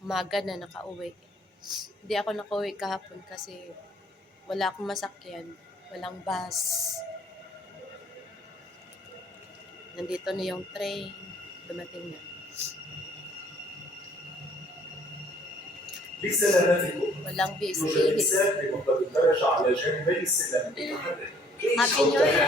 umaga na nakauwi. Hindi ako nakauwi kahapon kasi wala akong masakyan. Walang bus. Nandito na yung train. Dumating na. Walang busy. Happy New Year!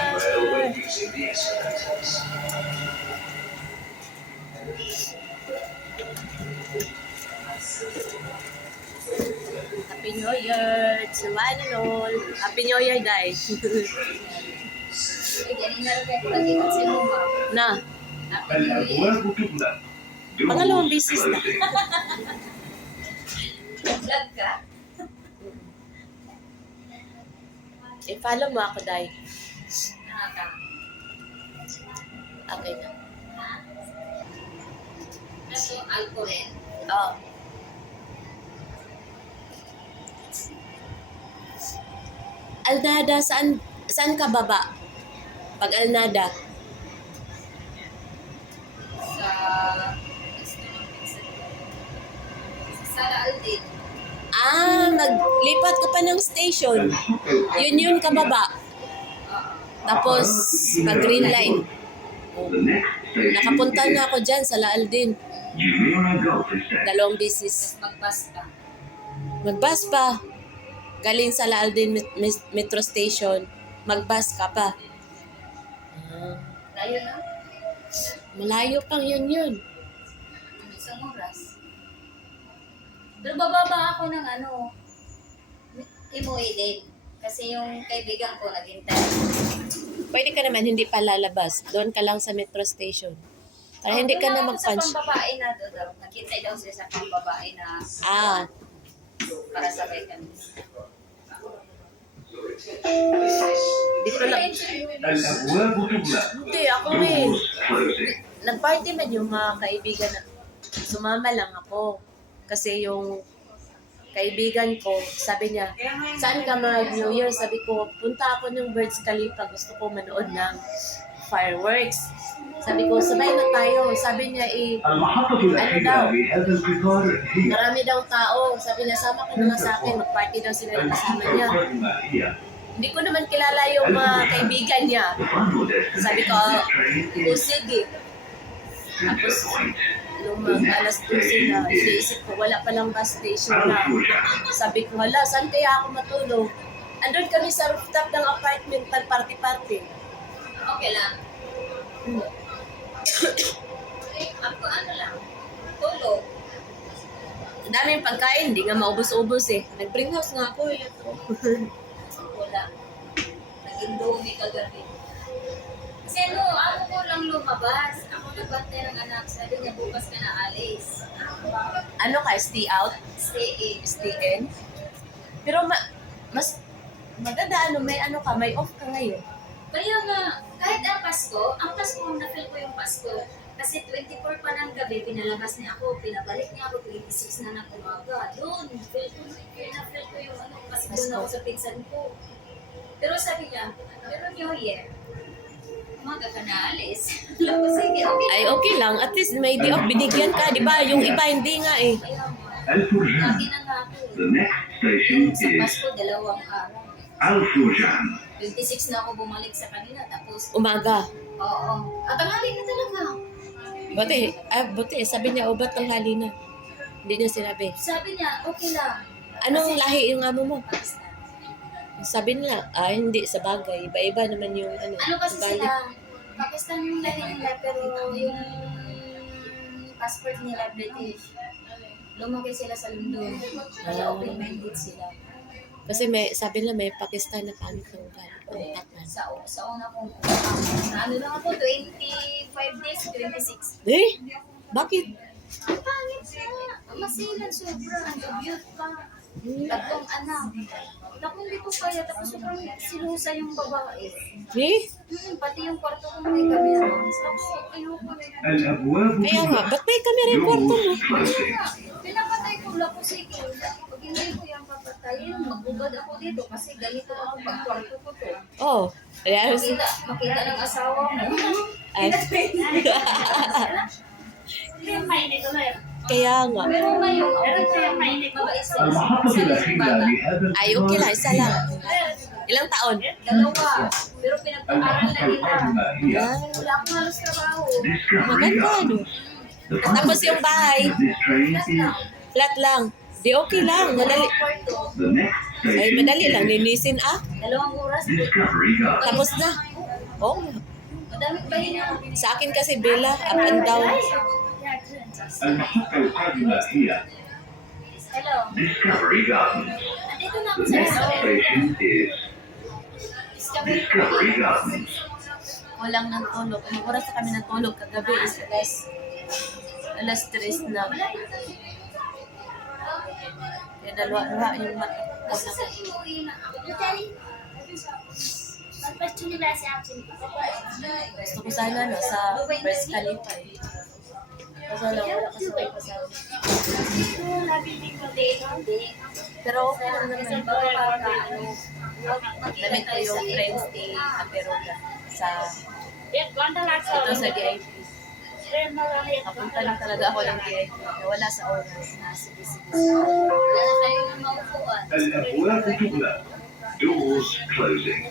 Happy New Year to one and all. Happy New Year, guys. Na. Pangalawang beses na. Vlog ka? I-follow mo ako, Day. Nakaka. Okay na. Ito, alcohol. Oo. Alnada, saan ka baba? Pag Alnada? Sa Sara Aldin. Maglipat ka pa ng station. Yun ka baba. Tapos, pag green line. Nakapunta na ako dyan sa Laaldin. 2 beses. Magbas ka. Magbus pa. Galing sa Laaldin Metro Station. Magbus ka pa. Layo na? Malayo pang yun. Isang oras. Pero bababa ako ng Imuwi din. Kasi yung kaibigan ko naghintay. Pwede ka naman hindi pa lalabas. Doon ka lang sa Metro Station. Para hindi ka na mag-punch. Sa pambabae na doon daw. Naghintay daw sila sa pambabae na para sabay kami. Dito lang. Hindi, ako nag-party man yung mga kaibigan na sumama lang ako. Kasi yung kaibigan ko, sabi niya, saan ka mag-New Year? Sabi ko, punta ako ng Burj Khalifa. Gusto ko manood ng fireworks. Sabi ko, sabay na tayo. Sabi niya, ano daw? Marami daw tao. Sabi niya, sama ka naman sa akin. Mag-party daw sila ng kasama niya. Hindi ko naman kilala yung mga kaibigan niya. Sabi ko, sige. Tapos, nung alas 12 na, iniisip ko, wala palang bus station na. Sabi ko, hala, saan kaya ako matulog? Andun kami sa rooftop ng apartment, party-party. Okay lang. Ako lang, tulog. Ang daming pagkain, hindi nga maubos-ubos eh. Nag-bring house nga ako eh. Wala. Nag-indomie kagabi. Kasi ako ko lang lumabas. Ako nagbantay ng anak. Sabi niya, bukas ka na alis. Ano ka, stay out? Stay in. Stay in? Pero mas maganda, may off ka ngayon. Kaya nga, kahit ang Pasko, na-feel ko yung Pasko. Kasi 24 pa ng gabi, pinalabas niya ako, pinabalik niya ako, 26 na ng umaga. Doon, na-feel ko yung kasi doon ako sa pinsan ko. Pero sabi niya, pero New Year, umaga ka na alis. Sige, okay. Ay, okay lang. At least may day off. Binigyan ka, di ba? Yung iba, hindi nga eh. Kaya nga, lagi na nga ako. Yung sa Pasko, 2 araw. 26 na ako bumalik sa kanila, tapos Umaga. oo. At tanghali na talaga. Buti. Sabi niya, ba't tanghali na? Hindi niya sinabi. Sabi niya, okay lang. Anong lahi yung amo mo? Pakistan. Sabi nila, hindi, sa bagay. Iba-iba naman yung Ano kasi ugali. sila, Pakistan yung lahi nila, pero yung passport nila British. Lumaki sila sa London. Kaya open-minded sila. Kasi sabi nila may Pakistan na pangit ng ugali. Pangit. Sa una kong ano lang ako, 25 days, 26. Bakit? Ang pangit na. Masilan sobra. Ang cute pa. Tatlong anak. Tapos hindi ko kaya. Tapos sobrang silusa yung babae. Pati yung kwarto ko may kamera. Tapos ayoko na. Kaya nga, ba't may kamera yung kwarto mo? Pinapatay ko lang ko sige. Pag hindi ko yung papatayin, magbubad ako dito kasi ganito ako pag kwarto ko to. Oo. Makita ng asawa mo. Ay. Hindi yung mainit ulit. Kaya nga. Pero ngayon, mabait sila. المحطة Isa lang yung الأخيرة bata. لهذا Ay, okay lang. Isa lang. Ilang taon? Dalawa. Pero pinag-aaral na المحطة nila. القادمة هي Ah, Wala akong halos trabaho. Discovery maganda, no? Gardens. The final Tapos yung bahay, destination of this train Plus is lang. flat lang. Di okay lang. Madali. Kwarto. the next Ay, station madali lang. is Linisin, ah. 2 oras. Discovery Gardens. Tapos na. Oh, Madaming pahinga. sa akin kasi, Bella, up and down. المحطة القادمة هي Hello. Discovery Gardens. Andito na ako The sa next restaurant. station is Discovery. Discovery Gardens. Walang ng tulog. Ang oras na kami ng tulog kagabi is alas 3 na. Kaya dalawa yung mata. Basta sa iuwi na ako. Gusto ko sana no, sa Burj Khalifa eh. Kaso lang, wala kasi may pasabi. Pero okay lang naman. Namit ko yung friends ni Aperola sa ito sa DIP. Kapunta lang talaga ako ng DIP. Wala sa oras. Sige. Wala na kayo ng maupuan. الأبواب تغلق. Doors closing.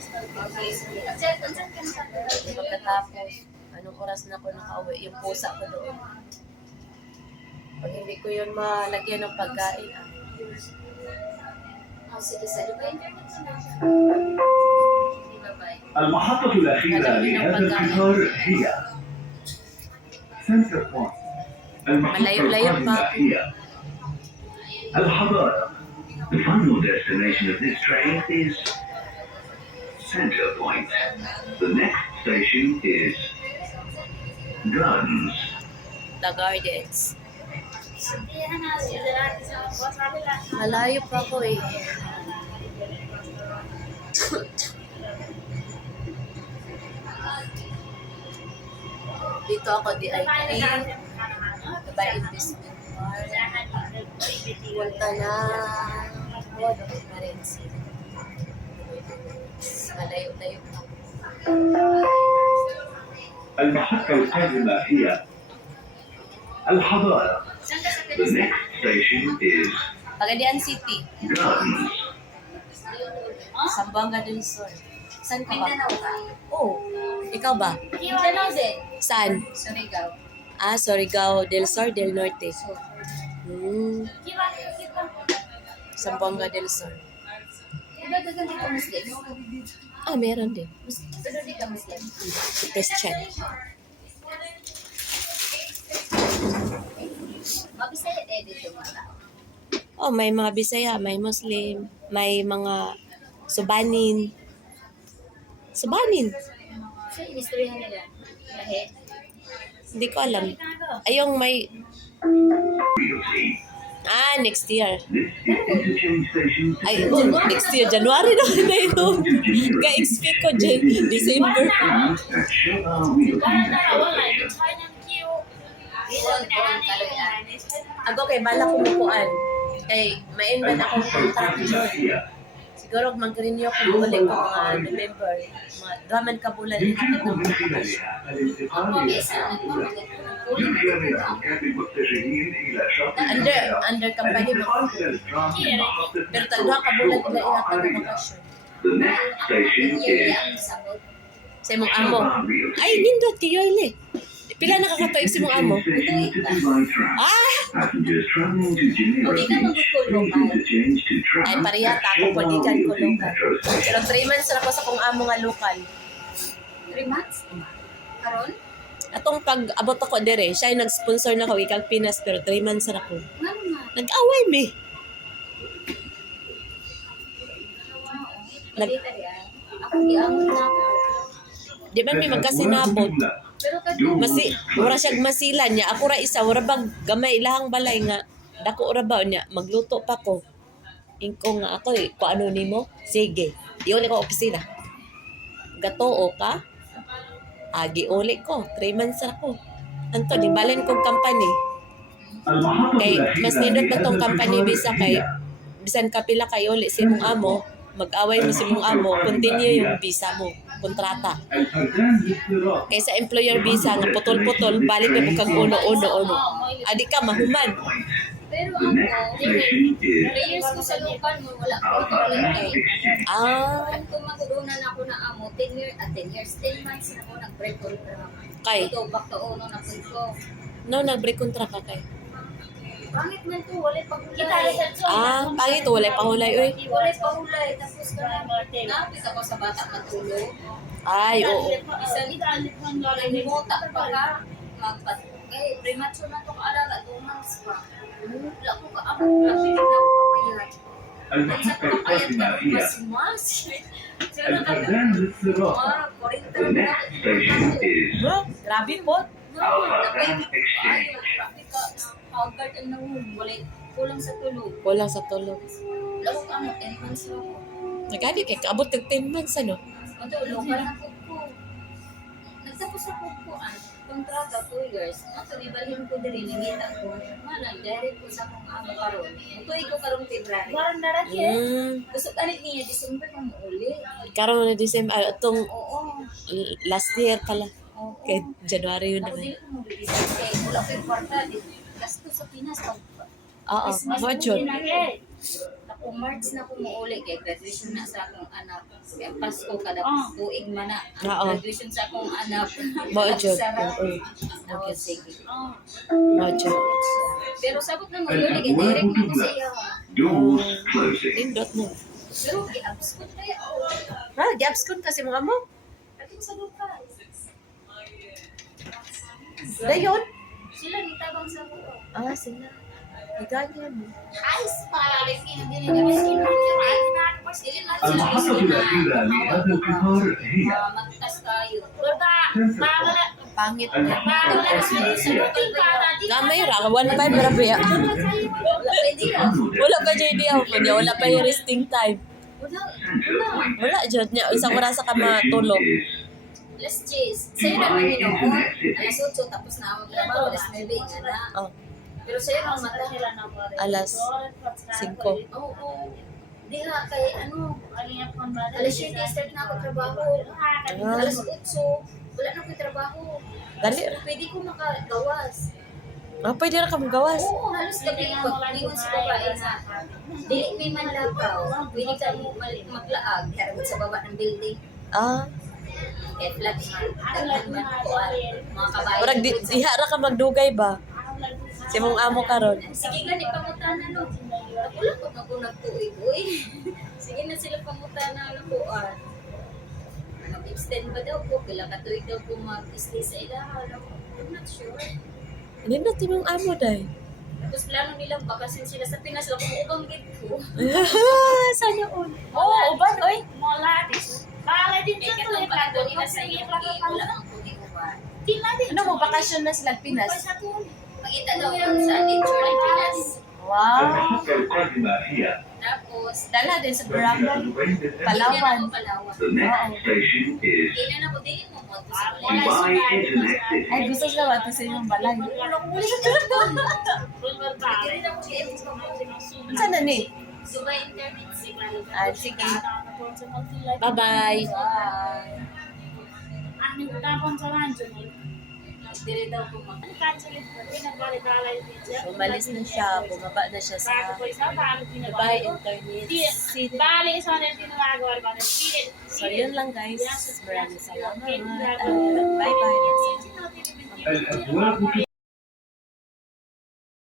Pagkatapos, anong oras na ako nakauwi, yung pusa ko doon. Pag hindi ko yun malagyan ng pagkain, Sige, sa Dubai Internet na. Bye-bye. المحطة الأخيرة لهذا القطار هي سنتر بوينت. المحطة ملايو القادمة باكو. هي الحضارة. The final destination of this train is Center Point. The next station is Gardens. The Gardens. Malayo pa ako eh. Dito ako DIP. Dubai Investment Park. Punta na. Marense. Malayo-layo pa. المحطة القادمة هي الحضارة. Saan ka sa The Pinas? next station is Pagadian City. Gardens. Sambuanga del Sur. Saan ka ba? Mindanao ka? Oh, ikaw ba? Mindanao din. Saan? Surigao. Ah, Surigao del Sur del Norte. Sambuanga del Sur. Diba dagan dito Muslim? Ah, meron din. Pero di ka Muslim. Test check. Mabisaya tayo dito mga tao. Oh, may mga Bisaya, may Muslim, may mga Subanin. Subanin? So, inistoryahan nila. Lahi. Hindi ko alam. Ayong may... Realty. Ah, next year. This is interchange station. Ay, oh, next year. January na na yun. Ga-expect ko dyan. December pa. At Shell Realty. Ako kay bala ko mukuan. Kay ma-invite akong contract dyan. Siguro mag-renew ako ulit ko mga November. Mga draman ka bulan ihatag ng mga bakasyon. Under company mo. Pero tagduha ka bulan nila ihatag ng bakasyon. The next station Yearly is ang sabot. Sa imong amo. Shell Realty. Ay, nindot kayo ili. Pila nakakatuig sa imong amo? Station to Dubai Tram. Ah! Passengers traveling to Geneva Hindi ka Beach, magkukulong, please interchange to tram Ay, pareha at ta ako Shell paligan ko Realty local. Metro Station. Pero 3 months na ako sa kong amo nga lokal. 3 months? Karon? Atong pag-abot ako dire, siya yung nag-sponsor na ko ikag Pinas pero 3 months na ako. Ano nga? Nag-away me. Balita yan. Ako giamon na ako. Di ba may magkasinabot? Pero kadto Masi, wala siyang masilan niya. Ako ra isa, wala bang gamay ilahang balay nga. Dako ra ba niya, magluto pa ko. Ingko nga ako eh, kung ano nimo? Sige, iuli ko opisina. Gatoo ka? Agi uli ko, 3 months na ako. Anto, di balin kong company. Kay, mas nindot ba tong company visa kay, bisan kapila kayo uli si mong amo, mag-away mo si mong amo, continue yung visa mo. kontrata. الفردان للصراط. Kaysa employer visa nga putol-putol, balik na bukag uno. Adi ka mahuman. Pero The next station is 3 years ko sa local mo, wala ko Alpha ito Dam Exchange. Ah, At kung magkurunan ako na amo, 10 years, 10 months na ako nag-break ko rin. kay. Ito, back to uno na po ko. No, nag-break kontrata kay. Pangit man to, wala pang Pangit wala pa hulay oy. Wala pa hulay, tapos ka na, napit ako sa bata matulog. Ay, oo. Isa ni Mota pa ka, premature na itong alaga, 2 months pa. Wala ko ka, ako, hindi na ako kapayat. المحطة القادمة هي Mas. الفردان للصراط. The next station is Bro, grabe po. Alpha Dam Exchange. Haggard ang nahul, kulang sa tulog. Kulang sa tulog. Lawag ano, 10 months lang ako. Nagani kay kaabot tag 10 months ano. Ito, local na po ko. Nagtapos ako po, kontrata 2 years. Ito, ibalhin ko din, nangita ko. Malang, direct ko sa akong amo karon. Ito, ikaw karong February. Gusto ka niya, December na mo uli. Karon na December atong Oo. last year pala. Oo. Kay January yun Ako naman. din mo bibisip kay wala ko yung kwarta. Gasto sa Pinas. Oo, mo jud. Ako March na ko muuli kay graduation na sa akong anak. Kaya Pasko kada tuig man na. Oo. Graduation sa akong anak. Mo jud. Sarap. Oo. Oo, sige. Mo jud. Pero sabot na mo yun, kay direct na ko sa iya. Doors closing. Indot mo. Pero i-abscond kaya ako. Ha, gapskon kasi mga mo. Pati ko sa lokal. Dayon. Sila nitabang sa buo. Ah, sila. Iganyan mo. Guys, parang din naman sila. المحطة الأخيرة لهذا القطار هي Magtas tayo. Pangit المحطة القادمة هي Gamay ra 1.5 ra ba ya? Wala pa jud diya mo niya, wala pa yung resting time. Center Point. Wala jud niya isang oras ka Station matulog. is Let's chase. Sa'yo na namin noon. Alas 8, tapos na ako trabaho. Alas 9, na. Oh, Pero sa'yo ang mata. alas 5. Oo. Diha, kay ano. Alas 7, start na ako trabaho. Alas 8, wala na akong trabaho. Dali. Pwede ko makagawas. Ah, pwede ra ka magawas. Oo, halos gabi pag-iwan sa babae na. Dili may manlakaw. Pwede ka maglaag. Harapot sa baba ng building. Ah, Kaya flat man. Dagdag man ko mga kabayan. murag di iha ra ka magdugay ba? Si mong amo karon. Sige gani, pangutana no. Wala ko na ko nagtuig-uy. Sige na sila pangutana na po. Mag-extend ba daw po? Kailan katuig daw po mag-stay sa ilahan. I'm not sure. Nindot imong amo day. Tapos plano nilang bakasin sila sa Pinas. Ako ubang git ko. Sana all. Oo, uban oy. May katong palago nila sa iyo. Wala ang kundi uban. Ano mo bakasyon na sila Pinas? Makita daw yun sa nature ng Pinas. Wow. المحطة القادمة هي Tapos, Dala din sa Boracay. Palawan. Palawan. Palawan. The next station is Kailan ako din mo mo sa Dubai Internet City. Ay, gusto sila wato sa inyong balay. Hindi rin ako i-explain. Saan na ni? Dubai Internet City. Ah, sige. Bye-bye. Dire daw po mag- Umalis na siya. Bumaba na siya sa Dubai Internet City. So, yun lang guys. Maraming salamat. Bye-bye. الأبواب